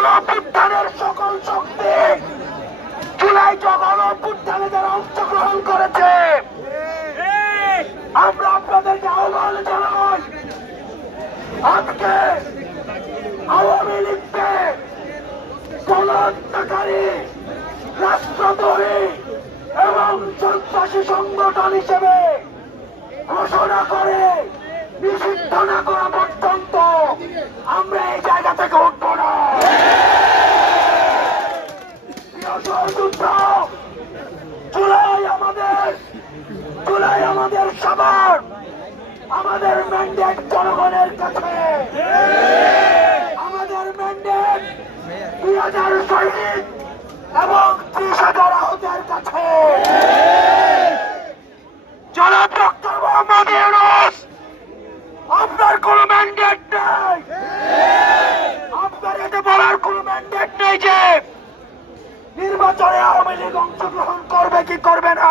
গণঅভ্যুত্থানের সকল শক্তি, জুলাই গণঅভ্যুত্থানে যারা অংশগ্রহণ করেছে, আমরা আপনাদেরকে আহ্বান জানাই, আজকে আওয়ামী লীগকে গণহত্যাকারী, রাষ্ট্রদ্রোহী এবং সন্ত্রাসী সংগঠন হিসেবে ঘোষণা করে নিষিদ্ধ না করা পর্যন্ত আমরা এই জায়গা থেকে উঠব না। জুলাই আমাদের সবার, আমাদের ম্যান্ডেট জনগণের কাছে, আমাদের ম্যান্ডেট 2000 শহীদ এবং 30,000 আহতের কাছে। জনাব ডক্টর মোহাম্মদ ইউনূস, আপনার কোন ম্যান্ডেট নেই, আপনার এতে বলার কোন ম্যান্ডেট নেই যে নির্বাচনে আওয়ামী লীগ অংশগ্রহণ করবে কি করবে না,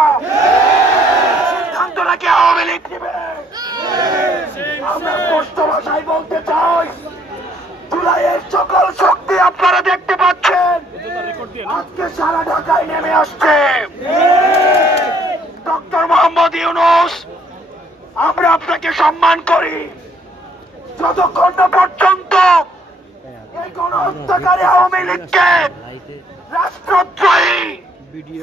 সিদ্ধান্তটা কি আওয়ামী লীগ নেবে। আমরা স্পষ্ট ভাষায় বলতে চাই, জুলাইয়ের সকল শক্তি আপনারা দেখতে পাচ্ছেন আজকে সারা ঢাকায় নেমে আসছে। ডক্টর মোহাম্মদ ইউনূস, আমরা আপনাকে সম্মান করি, যতক্ষণ না পর্যন্ত এই গণহত্যাকারী আওয়ামী লীগকে রাষ্ট্রদ্রোহী,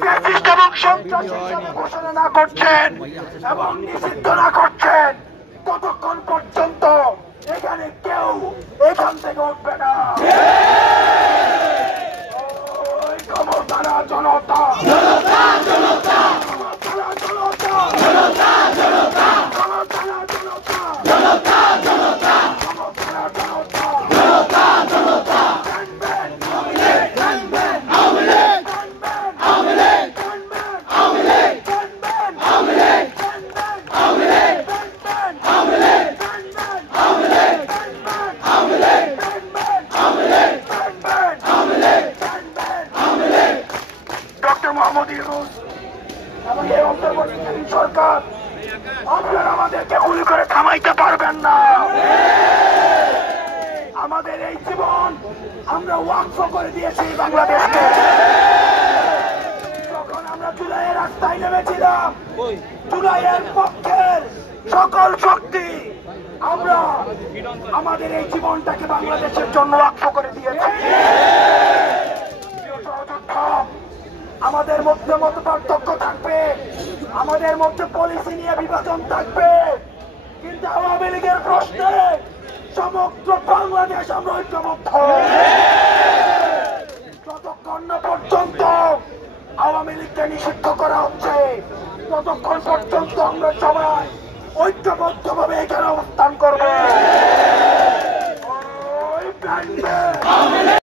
ফ্যাসিস্ট এবং সন্ত্রাসী হিসেবে ঘোষণা না করছেন এবং নিষিদ্ধ না করছেন, ততক্ষণ পর্যন্ত এখানে কেউ এখান থেকে উঠবে না। ক্ষমতারা জনতা, জনতা জনতা, ক্ষমতারা জনতা, জনতা জনতা, ক্ষমতারা জনতা, জনতা জনতা, ক্ষমতারা জনতা, জনতা জনতা। কানবেন আওয়ামী লীগ, কানবেন আওয়ামী লীগ, কানবেন আওয়ামী লীগ, কানবেন আওয়ামী লীগ, কানবেন আওয়ামী লীগ, কানবেন আওয়ামী লীগ, কানবেন আওয়ামী লীগ, কানবেন আওয়ামী লীগ, কানবেন আওয়ামী লীগ, কানবেন আওয়ামী লীগ, কানবেন আওয়ামী লীগ, কানবেন আওয়ামী লীগ। ডক্টর মোহাম্মদ ইউনূস এবং এই অন্তর্বর্তীকালীন সরকার, আপনারা আমাদেরকে গুলি করে থামাইতে পারবেন না। আমাদের এই জীবন আমরা ওয়াকফ করে দিয়েছি বাংলাদেশকে। যখন আমরা জুলাইয়ের রাস্তায় নেমেছিলাম, জুলাইয়ের পক্ষের সকল শক্তি আমরা আমাদের এই জীবনটাকে বাংলাদেশের জন্য ওয়াকফ করে দিয়েছি। আমাদের মধ্যে মত পার্থক্য থাকবে, আমাদের মধ্যে পলিসি নিয়ে বিভাজন থাকবে, কিন্তু আওয়ামী লীগের প্রশ্নে সমগ্র বাংলাদেশ আমরা ঐক্যবদ্ধ। যতক্ষণ না পর্যন্ত আওয়ামী লীগকে নিষিদ্ধ করা হচ্ছে, ততক্ষণ পর্যন্ত আমরা সবাই ঐক্যবদ্ধভাবে এখানে অবস্থান করবো।